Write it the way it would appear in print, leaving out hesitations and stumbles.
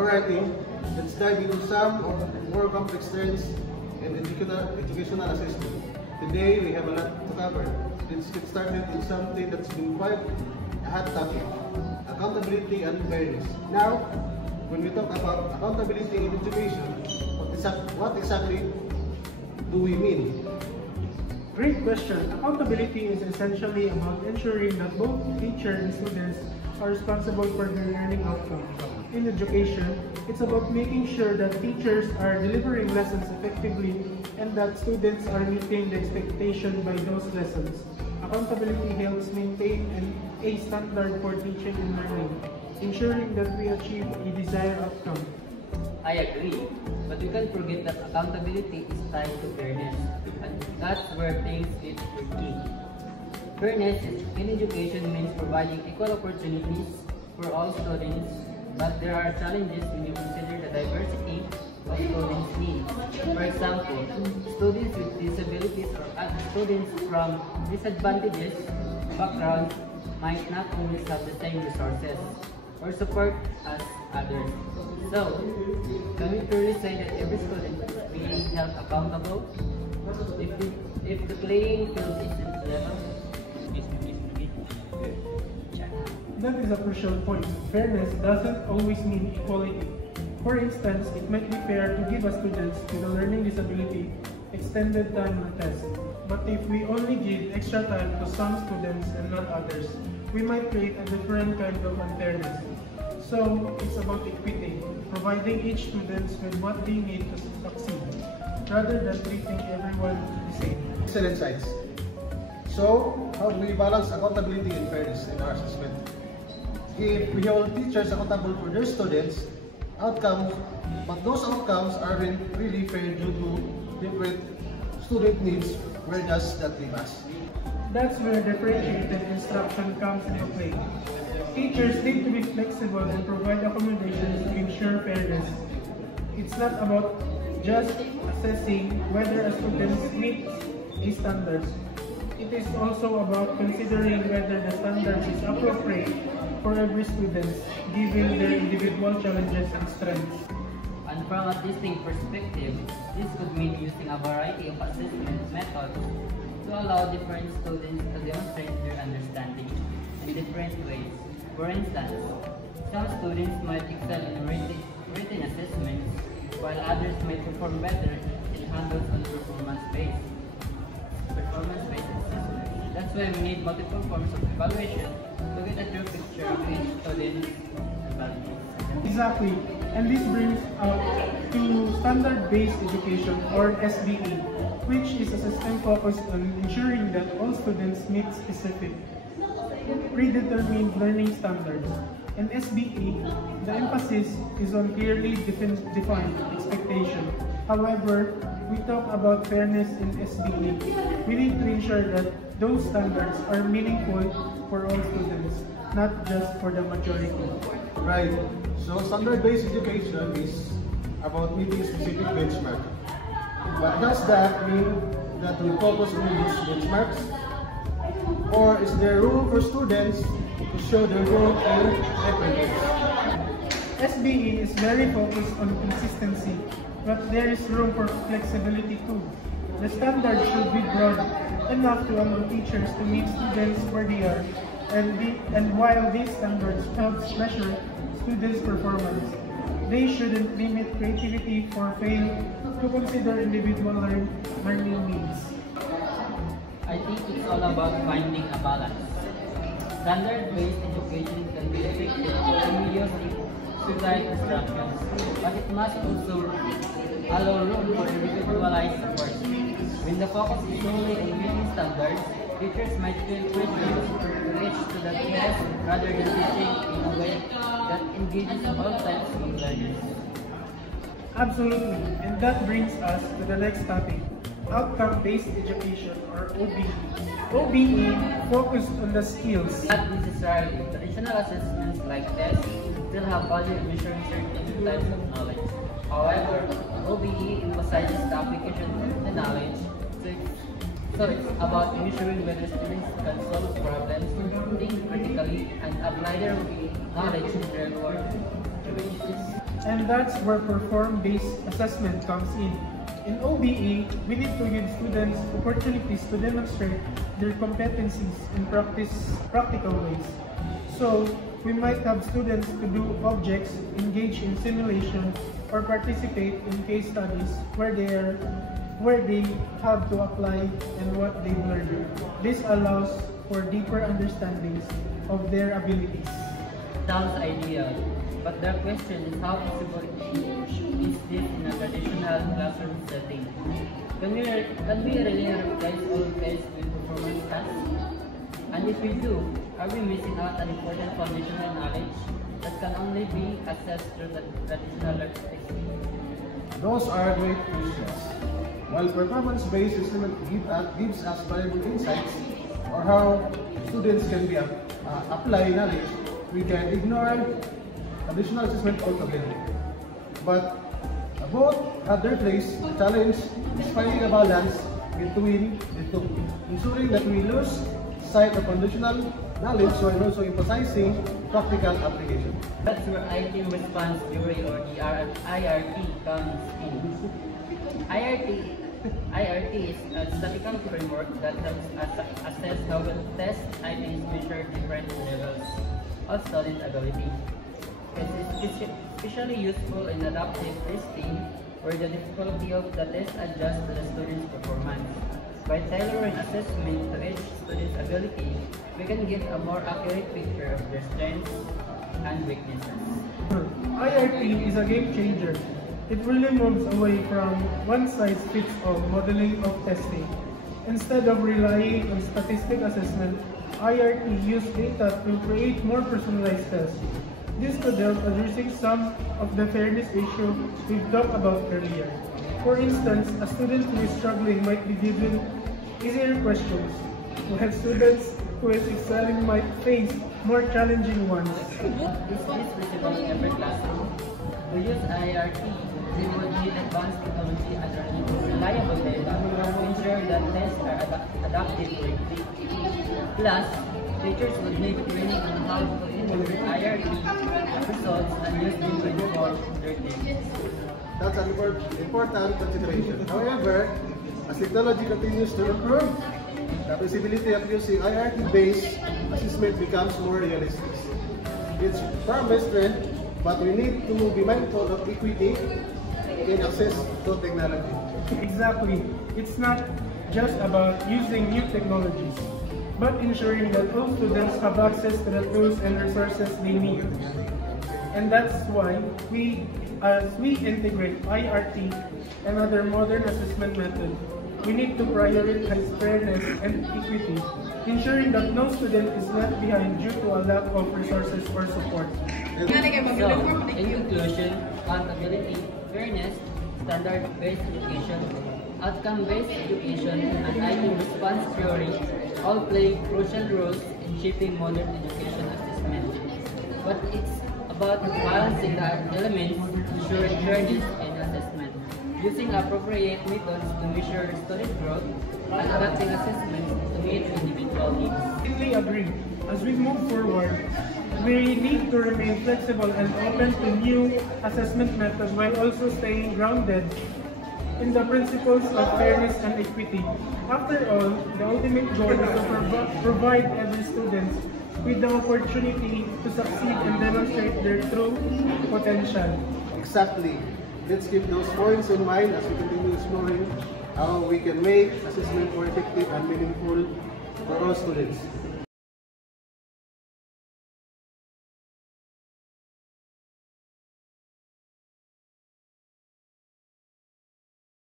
Alrighty, let's dive into some of the more complex terms in educational assessment. Today we have a lot to cover. Let's get started with something that's been quite a hot topic: accountability and fairness. Now, when we talk about accountability in education, what exactly do we mean? Great question. Accountability is essentially about ensuring that both teacher and students are responsible for their learning outcome. In education, it's about making sure that teachers are delivering lessons effectively and that students are meeting the expectation by those lessons. Accountability helps maintain a standard for teaching and learning, ensuring that we achieve a desired outcome. I agree, but we can't forget that accountability is tied to fairness, and that's where things get tricky. Fairness in education means providing equal opportunities for all students, but there are challenges when you consider the diversity of students' needs. For example, students with disabilities or students from disadvantaged backgrounds might not always have the same resources or support as others. So, can we truly say that every student is being held accountable if the playing field isn't level? That is a crucial point. Fairness doesn't always mean equality. For instance, it might be fair to give a student with a learning disability extended time on a test. But if we only give extra time to some students and not others, we might create a different kind of unfairness. So, it's about equity, providing each student with what they need to succeed, rather than treating everyone the same. Excellent sites. So, how do we balance accountability and fairness in our assessment? If we hold teachers accountable for their students' outcomes, but those outcomes aren't really fair due to different student needs, where does that leave us? That's where differentiated instruction comes into play. Teachers need to be flexible and provide accommodations to ensure fairness. It's not about just assessing whether a student meets a standards. It is also about considering whether the standards is appropriate for every student, given their individual challenges and strengths. And from a teaching perspective, this could mean using a variety of assessment methods to allow different students to demonstrate their understanding in different ways. For instance, some students might excel in written assessments, while others might perform better in hands-on performance-based assessments. That's why we need multiple forms of evaluation to get a true picture of each student's abilities. Exactly, and this brings out to standard-based education, or SBE, which is a system focused on ensuring that all students meet specific, predetermined learning standards. In SBE, the emphasis is on clearly defined expectation. However, we talk about fairness in SBE. We need to ensure that those standards are meaningful for all students, not just for the majority. Right. So standard-based education is about meeting specific benchmarks. But does that mean that we focus on those benchmarks? Or is there room for students to show their growth in different ways? SBE is very focused on consistency, but there is room for flexibility too. The standard should be broad enough to allow teachers to meet students where they are, and while these standards help measure students' performance, they shouldn't limit creativity or fail to consider individual learning needs. I think it's all about finding a balance. Standard-based education can be effective when using student instructions, but it must also allow room for individualized support. When the focus is solely on meeting standards, teachers might feel pressure to reach to the test rather than teaching in a way that engages all types of learners. Absolutely, and that brings us to the next topic, outcome-based education, or OBE. OBE focused on the skills. Not necessarily. Traditional assessments like tests still have value in measuring certain types of knowledge. However, OBE emphasizes the application of the knowledge. So it's about measuring whether students can solve problems, think critically, and apply their knowledge in real world situations. And that's where perform-based assessment comes in. In OBE, we need to give students opportunities to demonstrate their competencies in practical ways. So, we might have students to do objects, engage in simulation, or participate in case studies where they have to apply and what they've learned. This allows for deeper understandings of their abilities. Sounds ideal, but the question is how possible is this in a traditional classroom setting? Can we really replace all tests with performance tests? And if we do, are we missing out on important foundational knowledge that can only be assessed through the traditional learning? Those are great questions. While performance-based assessment gives us valuable insights or how students can be apply knowledge, we can ignore additional assessment altogether. But both have their place. The challenge is finding a balance between the two, ensuring that we lose sight of foundational knowledge while also emphasizing practical application. That's where item response theory or the IRT comes in. IRT is a statistical framework that helps us assess how well test items measure different levels of student ability. It is especially useful in adaptive testing, where the difficulty of the test adjusts to the student's performance. By tailoring assessment to each student's ability, we can get a more accurate picture of their strengths and weaknesses. IRT is a game changer. It really moves away from one-size-fits-all modeling of testing. Instead of relying on statistic assessment, IRT uses data to create more personalized tests. This could help addressing some of the fairness issues we've talked about earlier. For instance, a student who is struggling might be given easier questions, while students who is excelling might face more challenging ones. Is this visible in every classroom? To use IRT, we would need advanced technology and reliable data to ensure that tests are adaptive quickly. Plus, teachers would need training on how to integrate IRT results and use them to inform their teams. That's an important consideration. However, as technology continues to improve, the possibility of using IRT-based assessment becomes more realistic. It's promised trend, but we need to be mindful of equity in access to technology. Exactly. It's not just about using new technologies, but ensuring that all students have access to the tools and resources they need. And that's why as we integrate IRT and other modern assessment methods, we need to prioritize fairness and equity, ensuring that no student is left behind due to a lack of resources or support. So, in conclusion, accountability, fairness, standard-based education, outcome-based education, and item response theory all play crucial roles in shaping modern education assessment. But it's about balancing the elements, ensuring fairness in assessment, using appropriate methods to measure student growth, and adapting assessment to meet individual needs. I completely agree. As we move forward, we need to remain flexible and open to new assessment methods while also staying grounded in the principles of fairness and equity. After all, the ultimate goal is to provide every student with the opportunity to succeed and demonstrate their true potential. Exactly. Let's keep those points in mind as we continue exploring how we can make assessment more effective and meaningful for all students.